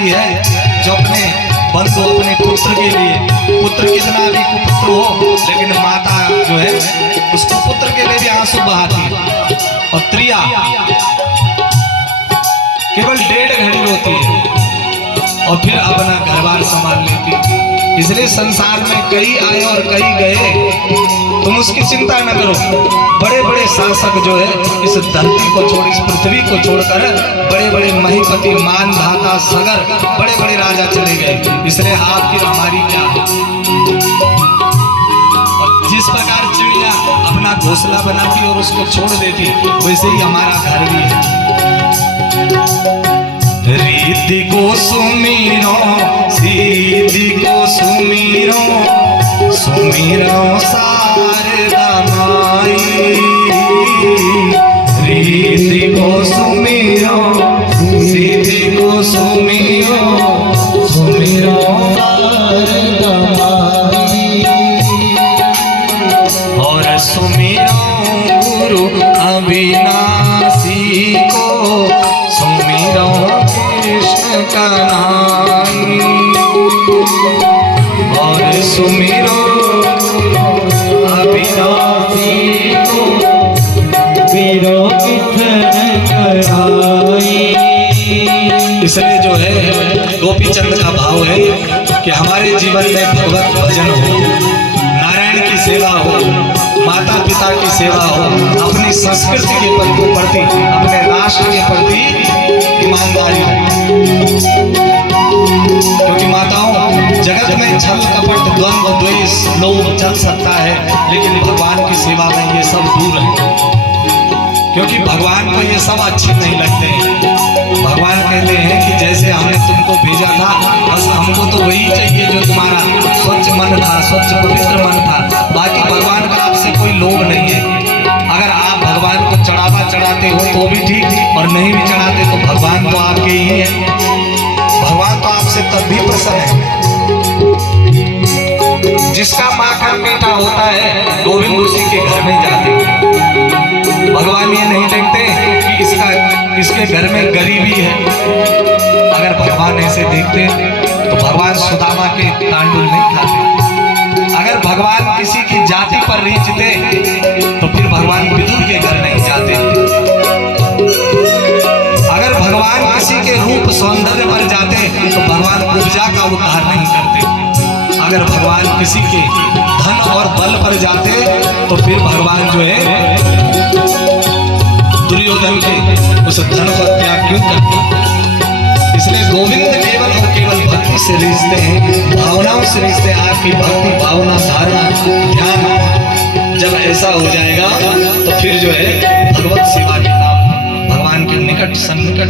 ऐसी है जो अपने बंधु अपने पुत्र के लिए, पुत्र कितना भी कुपुत्र हो लेकिन माता जो है उसको पुत्र के लिए भी आंसू बहाती है। और त्रिया केवल 1.5 घड़ी रोती है और फिर अपना घर बार संभाल लेती है। इसलिए संसार में कई आए और कई गए, तुम उसकी चिंता न करो। बड़े बड़े शासक जो है इस धरती को छोड़, इस पृथ्वी को छोड़कर बड़े बड़े महीपति, मान धाता, सगर, बड़े बड़े राजा चले गए। इसलिए आखिर हमारी क्या है। और जिस प्रकार चिड़िया अपना घोंसला बनाती और उसको छोड़ देती, वैसे ही हमारा घर भी है। रीति को सुमीरो, सीधी को सुमीरो, सुमीरो शारदा माई। रीति को सुमीरो, सीधी को सुमीरो, सुमीरो शारदा माई। और सुमीरो गुरु अविनाशी को, सुमीरो कृष्ण का नाम। और सुमीरो अविनाशी को, सुमीरो कृष्ण कराई। इसलिए जो है गोपी चंद का भाव है कि हमारे जीवन में भगवत भजन हो, नारायण की सेवा हो, माता पिता की सेवा हो, अपनी संस्कृति के प्रति, अपने राष्ट्र के प्रति ईमानदारी हो। क्योंकि माताओं, जगत में छल कपट द्वंद्व द्वेष लोभ चल सकता है, लेकिन भगवान की सेवा में ये सब दूर है। क्योंकि भगवान को ये सब अच्छे नहीं लगते हैं। भगवान कहते हैं कि जैसे हमने तुमको भेजा था, बस हमको तो वही चाहिए जो तुम्हारा स्वच्छ मन था, स्वच्छ पवित्र मन था। बाकी भगवान का आपसे कोई लोभ नहीं है। अगर आप भगवान को चढ़ावा चढ़ाते हो तो भी ठीक, और नहीं भी चढ़ाते तो भगवान तो आपके ही है। भगवान तो आपसे तब भी प्रसन्न है। जिसका माखन मीठा होता है गोविंद उसी के घर में जाते हैं। भगवान ये नहीं देखते कि इसके घर में गरीबी है। अगर भगवान ऐसे देखते तो भगवान सुदामा के तांडुल नहीं खाते। अगर भगवान किसी की जाति पर रीझते तो फिर भगवान विदुर के घर नहीं जाते। अगर भगवान किसी के रूप सौंदर्य पर जाते तो भगवान उपजा का उद्धार नहीं करते। अगर भगवान किसी के धन और बल पर जाते तो फिर भगवान जो है दुर्योधन के उस धन को त्याग क्यों करते। इसलिए गोविंद केवल और केवल भक्ति से रिश्ते हैं, भावनाओं से रिश्ते। आपकी भक्ति, भावना, धारणा, ध्यान जब ऐसा हो जाएगा तो फिर जो है भगवत सेवा के नाम, भगवान के निकट सन्निकट